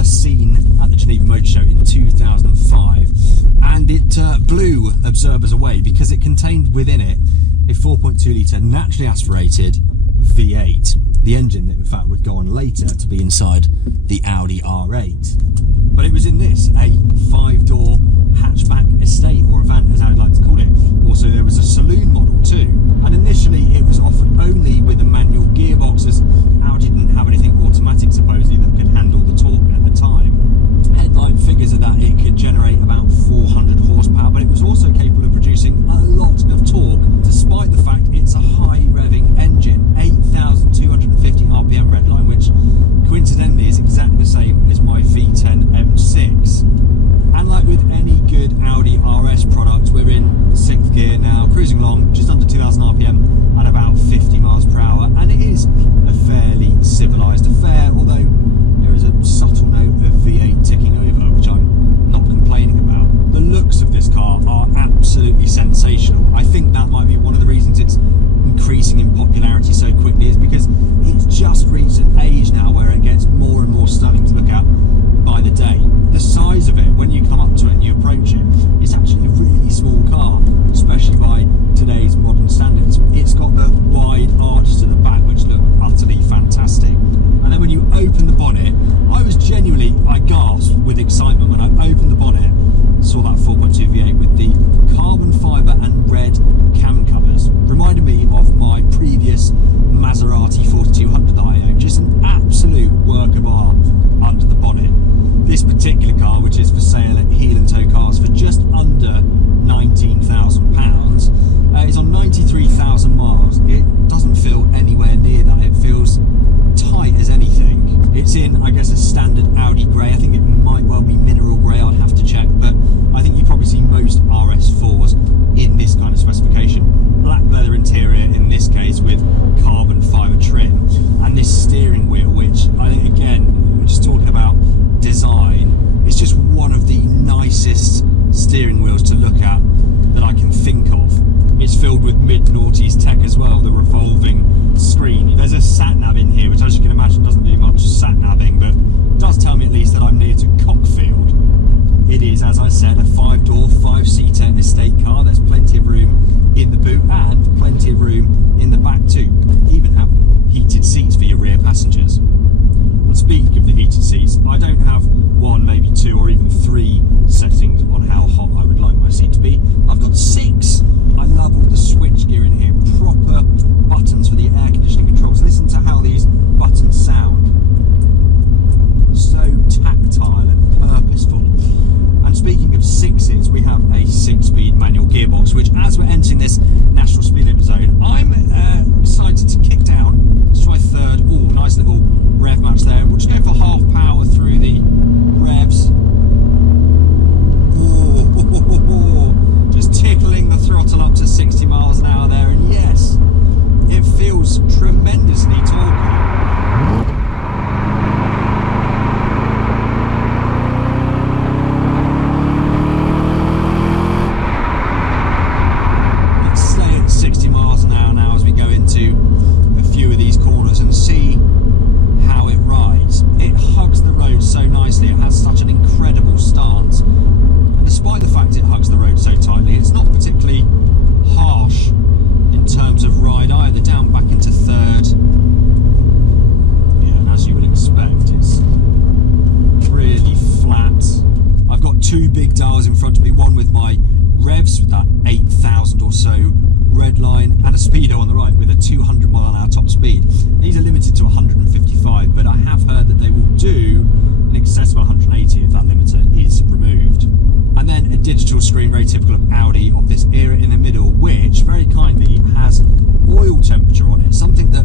first seen at the Geneva Motor Show in 2005, and it blew observers away because it contained within it a 4.2 litre naturally aspirated V8, the engine that in fact would go on later to be inside the Audi R8. But it was in this, a 5-door hatchback estate, or Avant as I'd like to call it. Also there was a saloon model too, and initially it was offered only with a manual gearbox, as Audi didn't have anything automatic supposedly that could handle the torque at the time. Headline figures are that it could generate about 400 horsepower, but it was also capable of producing a lot of torque, despite the fact it's a high revving engine, 8,250 RPM redline, which coincidentally is exactly the same as my V10 M6. And like with any good Audi RS product, we're in 6th gear now, cruising along just under 2,000 RPM at about 50 miles per hour, and it is a fairly civilised affair, although there is a subtle note of V8 ticking over, which I'm not complaining about. The looks of this car are absolutely sensational. I think that might be one of the reasons it's increasing in popularity so quickly, is because it's just reached an age now where it gets more and more stunning to look at by the day. The size of it, when you come up to it and you approach it, it's actually a really small car, especially by today's modern standards. It's got the wide arches at the back which look utterly fantastic. And then when you open the bonnet, I gasped with excitement when I opened the bonnet, saw that 4.2 V8 with the carbon fibre and red cam covers. Reminded me of my previous Maserati 4200 that I owned. Just an absolute work of art under the bonnet. This particular car, which is for sale at Heel and Toe Cars for just under £19,000, is on 93,000 miles. It doesn't feel anywhere near that. It feels tight as anything. It's in, I guess, a standard Audi grey. I think it might well be mineral grey, I'd have to check, but I think you probably see most RS4s in this kind of specification. Black leather interior in this case with carbon fibre trim, and this steering wheel, which I think, again, we're just talking about design, it's just one of the nicest steering wheels to look at that I can think of. It's filled with mid-noughties tech as well, the revolving screen. There's a sat-nav in here, which as you can imagine doesn't do much sat-naving, but does tell me at least that I'm near to Cockfield. It is, as I said, a 5-door, 5-seater estate car. There's plenty of room in the boot and plenty of room in the back too. Even have heated seats for your rear passengers. And speaking of the heated seats, I don't have one, maybe 2 or even 3 settings on how hot I would like my seat to be. I've got 6. I love all the switch gear in here, proper buttons for the air conditioning controls. Listen to how these buttons sound. So tactile and purposeful. And speaking of 6s, we have a 6-speed manual gearbox, which as we're entering this national speed limit zone, I'm excited to kick down. Let's try 3rd. Oh, nice little rev match there. We'll just go for half power through the revs. Oh, just tickling the throttle up to 60 miles an hour there, and yes, it feels tremendously torquey. Let's stay at 60 miles an hour now as we go into a few of these corners and see how it rides. It hugs the road so nicely, it has such an incredible stance, and despite the fact it hugs the road so tightly, it's not particularly harsh in terms of ride either. Down back into 3rd, yeah, and as you would expect, it's really flat. I've got 2 big dials in front of me, one with my revs with that 8,000 or so red line, and a speedo on the right with a 200 mile an hour top speed. These are limited to 155, but I have heard that they will do in excess of 180 if that limiter is removed. And then a digital screen, very typical of Audi of this era, in the middle, which very kindly has oil temperature on it, something that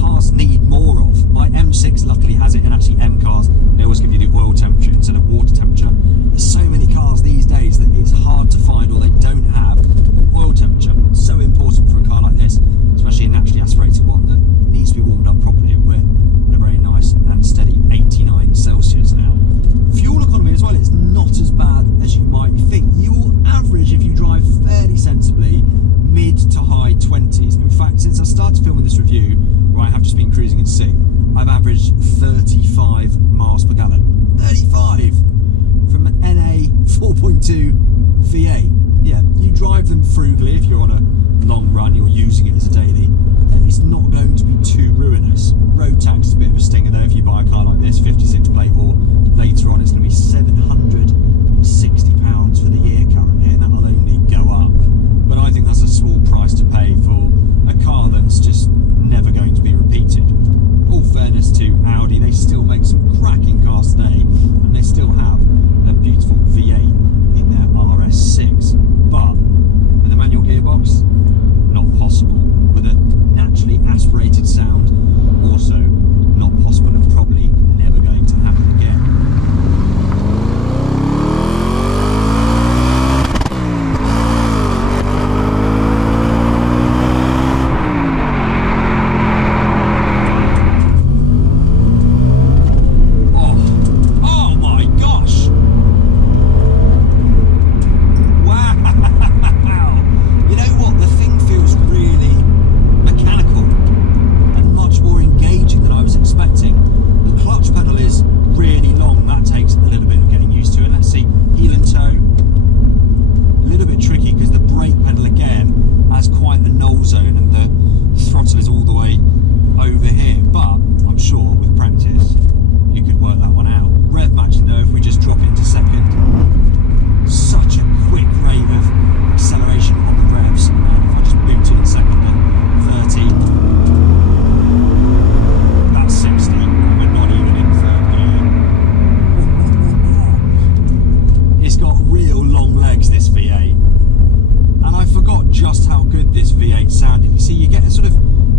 cars need more of. My M6 luckily has it, and actually M cars, they always give you the oil temperature instead of water temperature. There's so many cars these days that it's hard to find, or they don't have an oil temperature. So important for a car like this, especially a naturally aspirated one that needs to be warmed up properly. We're at a very nice and steady 89 Celsius now. Fuel economy as well, it's not as bad as you might think. You will average, if you drive fairly sensibly, mid to high 20s. In fact, since I started filming this review, where I have just been cruising in sync, I've averaged 35 miles per gallon. 35 from an NA 4.2 V8. Yeah, you drive them frugally if you're on a long run, you're using it as a daily, then it's not going to be too ruinous. Road tax is a bit of a stinger though if you buy a car like this, 56 plate, or later on it's going to be £760 for the year currently, and that will only go up. But I think that's a small price to pay for a car that's just never going to be repeated. All fairness to Audi, they still make some cracking cars today, and they still have a beautiful V8 in their RS6. But with a manual gearbox, not possible. With a naturally aspirated sound, also not possible, and probably never going to happen again. Just how good this V8 sounded. You see, you get a sort of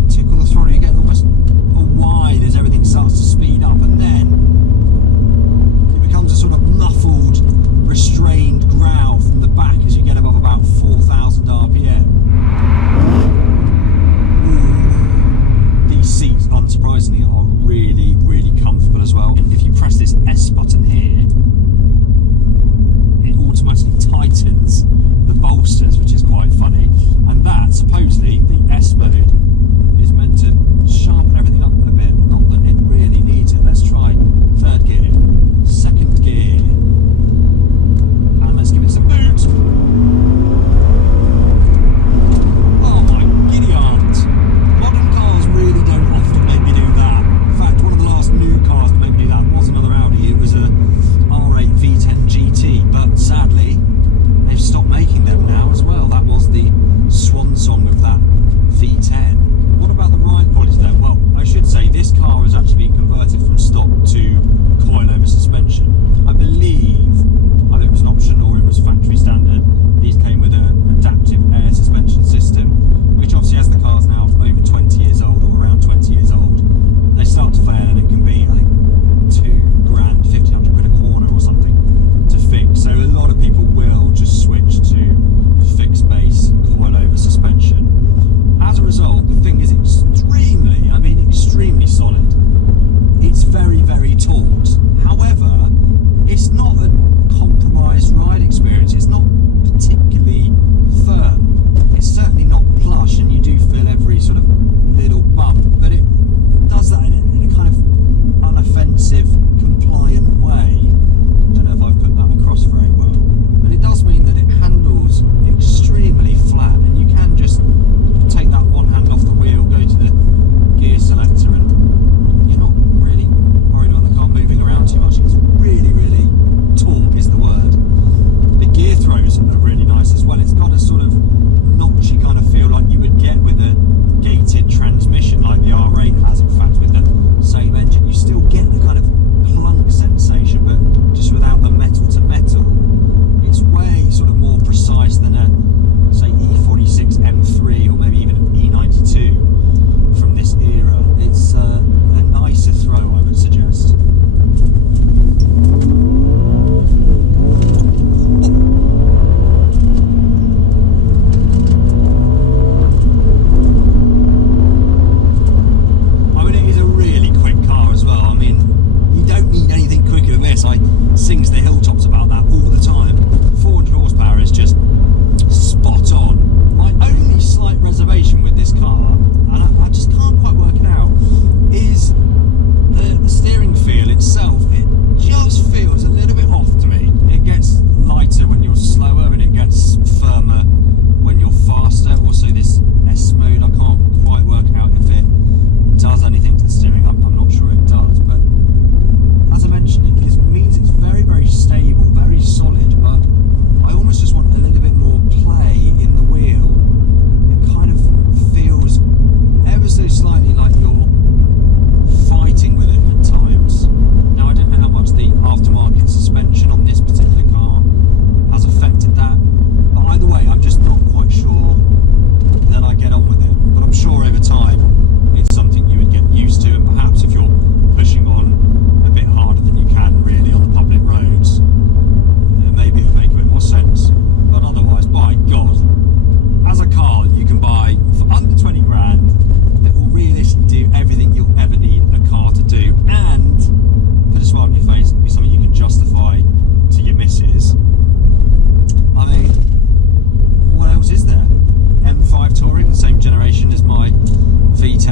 tickle the throttle, you get almost a whine as everything starts to speed up, and then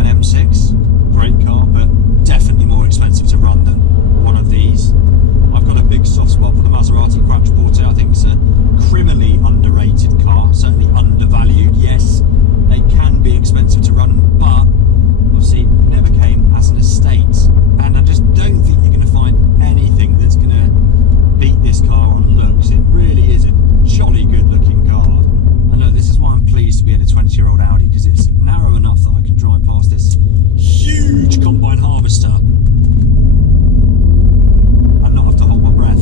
B7 M6, great car, but definitely more expensive to run than one of these. I've got a big soft spot for the Maserati Quattroporte. I think it's a criminally underrated car, certainly undervalued. Yes, they can be expensive to run, but obviously never came as an estate. And I just don't think you're going to find anything that's going to beat this car on looks. It really is a jolly good looking car. And look, this is why I'm pleased to be at a 20-year-old Audi, because it's narrow enough that I can drive past this huge combine harvester and not have to hold my breath.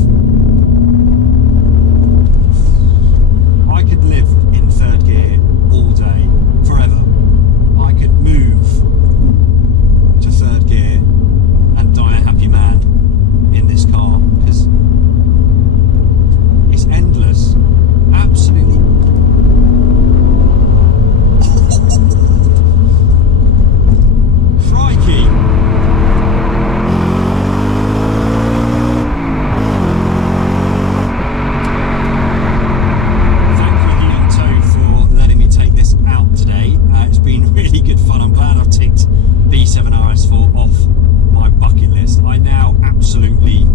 I could live in third gear all day, forever. I could move to third gear and die a happy man in this car, because it's endless. Absolutely. Crikey. Thank you, Hyunto, for letting me take this out today. It's been really good fun. I'm glad I've ticked B7 RS4 off my bucket list. I now absolutely